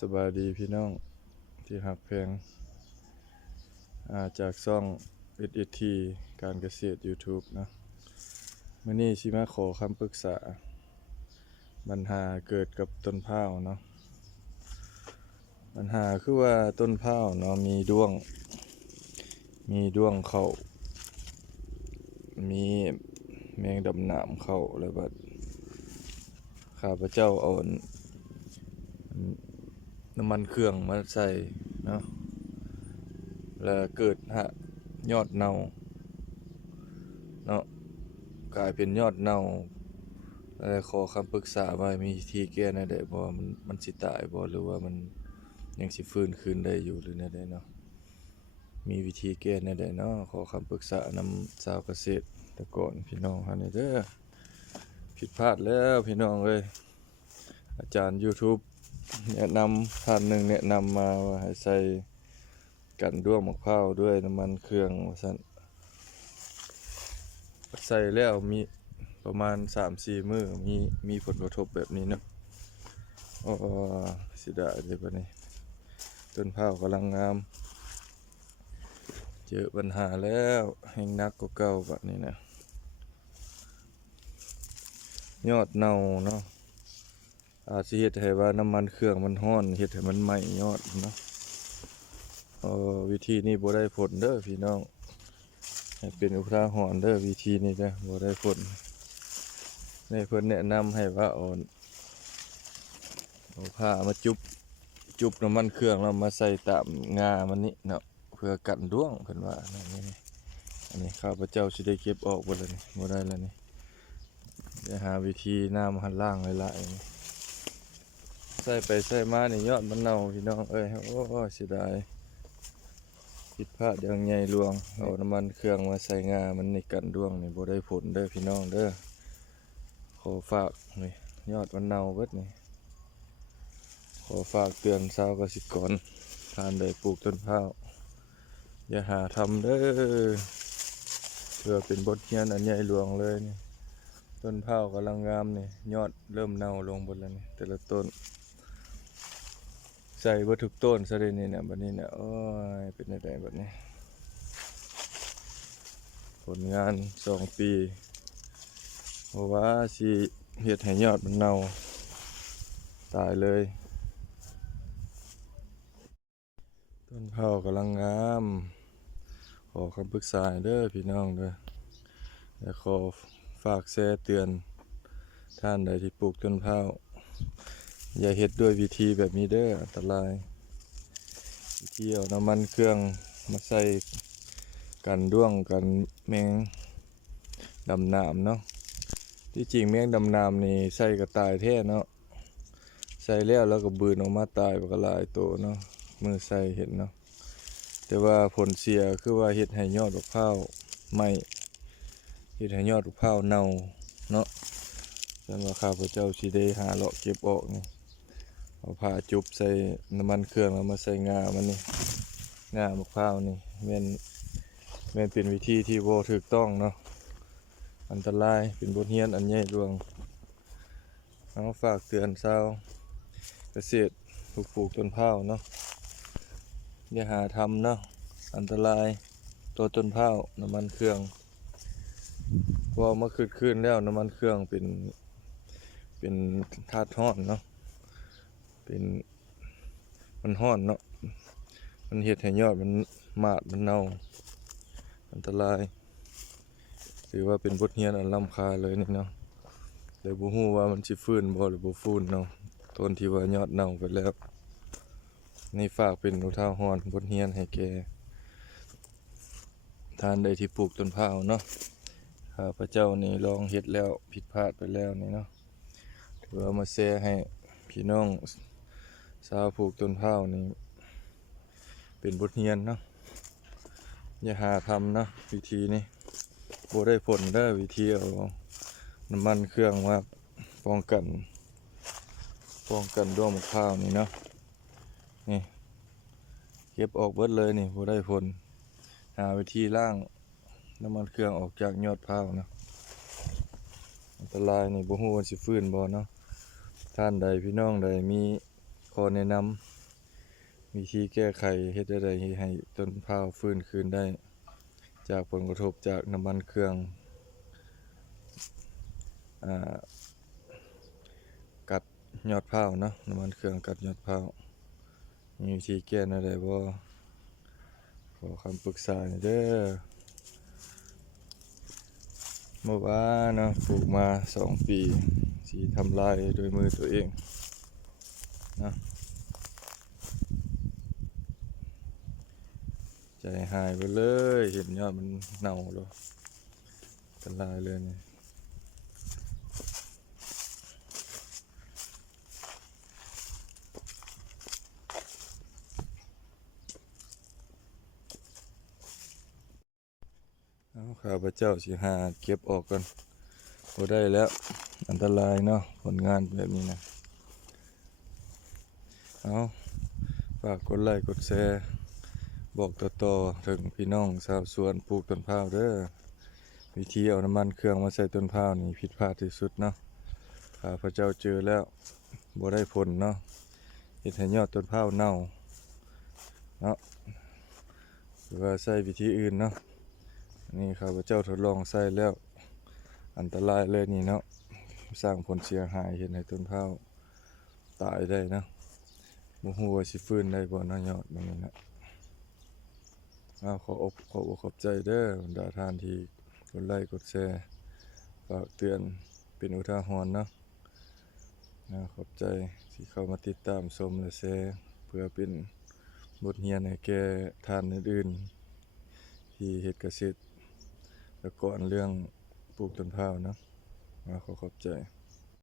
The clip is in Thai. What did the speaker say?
สบายดีพี่น้องที่หักเพลงจากซ่อง SST การเกษตร YouTube นะมื้อนี้สิมาขอคำปรึกษาปัญหาเกิดกับต้นพร้าวเนาะปัญหาคือว่าต้นพร้าวเนาะมีด้วงเข้ามีแมงดำหนามเข้าแล้วบัดข้าพเจ้าเอาน้ำมันเครื่องมาใส่เนาะแล้วเกิดยอดเน่าเนาะกลายเป็นยอดเน่าแล้วขอคำปรึกษาว่ามีวิธีแก้แนวใดบ่มันสิตายบ่หรือว่ามันยังสิฟื้นคืนได้อยู่หรือแนวใดเนาะมีวิธีแก้แนวใดเนาะขอคำปรึกษานำชาวเกษตรกรพี่น้องเฮานี่เด้อผิดพลาดแล้วพี่น้องเอ้ยอาจารย์ YouTube แนะนำท่านหนึ่งแนะนำมาว่าให้ใส่กันด้วงมะพร้าวด้วยน้ำมันเครื่องว่าซั่นใส่แล้วมีประมาณ 3-4 มื้อมีผลกระทบแบบนี้เนาะอ๋อสิได้เดี๋ยวบัดนี้ต้นพร้าวกำลังงามเจอปัญหาแล้วแห่งหนักกว่าเก่าบัดนี้นะยอดเน่าเนาะอาจสิเฮ็ดให้ว่าน้ำมันเครื่องมันร้อนเฮ็ดให้มันไหม้ยอดเนาะวิธีนี้บ่ได้ผลเด้อพี่น้องให้เป็นอุทาหรณ์เด้อวิธีนี้เด้อบ่ได้ผลในเพิ่นแนะนำให้ว่าเอาผ้ามาจุบน้ำมันเครื่องแล้วมาใส่ตามงามันนี่เนาะเพื่อกันด้วงเพิ่นว่านี่อันนี้ข้าพเจ้าสิได้เก็บออกบ่ล่ะนี่บ่ได้แล้วนี่เดี๋ยวหาวิธีน้ำหันล่างหลายๆใส่ไปใส่มานี่ยอดมันเน่าพี่น้องเอ้ยโอ้เสียดายผิดพลาดอย่างใหญ่หลวงเอาน้ำมันเครื่องมาใส่งามันนี่กันด้วงนี่บ่ได้ผลเด้อพี่น้องเด้อขอฝากนี่ยอดมันเน่าเบิดนี่ขอฝากเตือนชาวเกษตรกรท่านใดปลูกต้นพร้าวอย่าหาทำเด้อเพื่อเป็นบทเรียนอันใหญ่หลวงเลยนี่ต้นพร้าวกำลังงามนี่ยอดเริ่มเน่าลงหมดแล้วนี่แต่ละต้นใส่บ่ทุกต้นซะเลยนี่เนี่ยบัดนี้เนี่ยโอ้ยเป็นจังไดบัดนี้ผลงาน2 ปีเพราะว่าสิเฮ็ดให้ยอดมันเน่าตายเลยต้นพร้าวกำลังงามขอคำปรึกษาเด้อพี่น้องเด้อและขอฝากแชร์เตือนท่านใดที่ปลูกต้นพร้าวอย่าเฮ็ดด้วยวิธีแบบนี้เด้ออันตรายวิธีเอาน้ำมันเครื่องมาใส่กันด้วงกันแมงดำน้ำเนาะที่จริงแมงดำน้ำนี่ใส่ก็ตายแท้เนาะใส่แล้วก็บืนออกมาตายก็หลายตัวเนาะมือใส่เห็นเนาะแต่ว่าผลเสียคือว่าเฮ็ดให้ยอดมะพร้าวไหม้เฮ็ดให้ยอดมะพร้าวเน่าเนาะฉะนั้นว่าข้าพเจ้าสิได้หาเลาะเก็บออกนี่เอาผ้าจุบใส่น้ำมันเครื่องแล้วมาใส่งามันนี่งามะพร้าวนี่แม่นเป็นวิธีที่บ่ถูกต้องเนาะอันตรายเป็นบทเรียนอันใหญ่หลวงเอาฝากเตือนชาวเกษตรผู้ปลูกต้นพร้าวเนาะอย่าหาทำเนาะอันตรายตัวต้นพร้าวน้ำมันเครื่องพอมาขึ้นแล้วน้ำมันเครื่องเป็นธาตุร้อนเนาะเป็นมันร้อนเนาะมันเฮ็ดให้ยอดมันมาดมันเน่าอันตรายถือว่าเป็นบทเรียนอันล้ำค่าเลยนี่เนาะแต่บ่ฮู้ว่ามันสิฟื้นบ่หรือบ่ฟื้นเนาะต้นที่ว่ายอดเน่าไปแล้วนี่ฝากเป็นอุทาหรณ์บทเรียนให้แก่ท่านใดที่ปลูกต้นพร้าวเนาะข้าพเจ้านี่ลองเฮ็ดแล้วผิดพลาดไปแล้วนี่เนาะถือว่ามาแชร์ให้พี่น้องชาวปลูกต้นพร้าวนี่เป็นบทเรียนเนาะอย่าหาทำเนาะวิธีนี้บ่ได้ผลเด้อวิธีเอาน้ำมันเครื่องมาป้องกันด้วงมะพร้าวนี่เนาะนี่เก็บออกเบิดเลยนี่บ่ได้ผลหาวิธีล้างน้ำมันเครื่องออกจากยอดพร้าวเนาะอันตรายนี่บ่ฮู้ว่าสิฟื้นบ่เนาะท่านใดพี่น้องใดมี ขอแนะนำวิธีแก้ไขเฮ็ดจั่งใดให้ต้นพร้าวฟื้นคืนได้จากผลกระทบจากน้ำมันเครื่องอ่ากัดยอดพร้าวเนาะน้ำมันเครื่องกัดยอดพร้าวมีวิธีแก้แนวใดบ่ขอคำปรึกษาหน่อยเด้อเมื่อวานเนาะปลูกมา2 ปีสิทำลายด้วยมือตัวเองนะใจหายไปเลยเห็นยอดมันเน่าแล้วอันตรายเลยนี่เอาข้าพเจ้าสิหาเก็บออกก่อนบ่ได้แล้วอันตรายเนาะผลงานแบบนี้นะเอาฝากกดไลค์กดแชร์บอกต่อๆถึงพี่น้องชาวสวนปลูกต้นพร้าวเด้อวิธีเอาน้ำมันเครื่องมาใส่ต้นพร้าวนี่ผิดพลาดที่สุดเนาะข้าพเจ้าเจอแล้วบ่ได้ผลเนาะเฮ็ดให้ยอดต้นพร้าวเน่าเนาะหรือว่าใช้วิธีอื่นเนาะนี่ข้าพเจ้าทดลองใช้แล้วอันตรายเลยนี่เนาะสร้างผลเสียหายเฮ็ดให้ต้นพร้าวตายได้เนาะบ่ฮู้ว่าสิฟื้นได้บ่เนาะยอดมันนี่นะขอบใจเด้อบรรดาท่านที่กดไลค์กดแชร์ฝากเตือนเป็นอุทาหรณ์เนาะขอบใจที่เข้ามาติดตามชมและแชร์เพื่อเป็นบทเรียนให้แก่ท่านอื่นๆที่เฮ็ดเกษตรกรเรื่องปลูกต้นพร้าวเนาะขอบใจ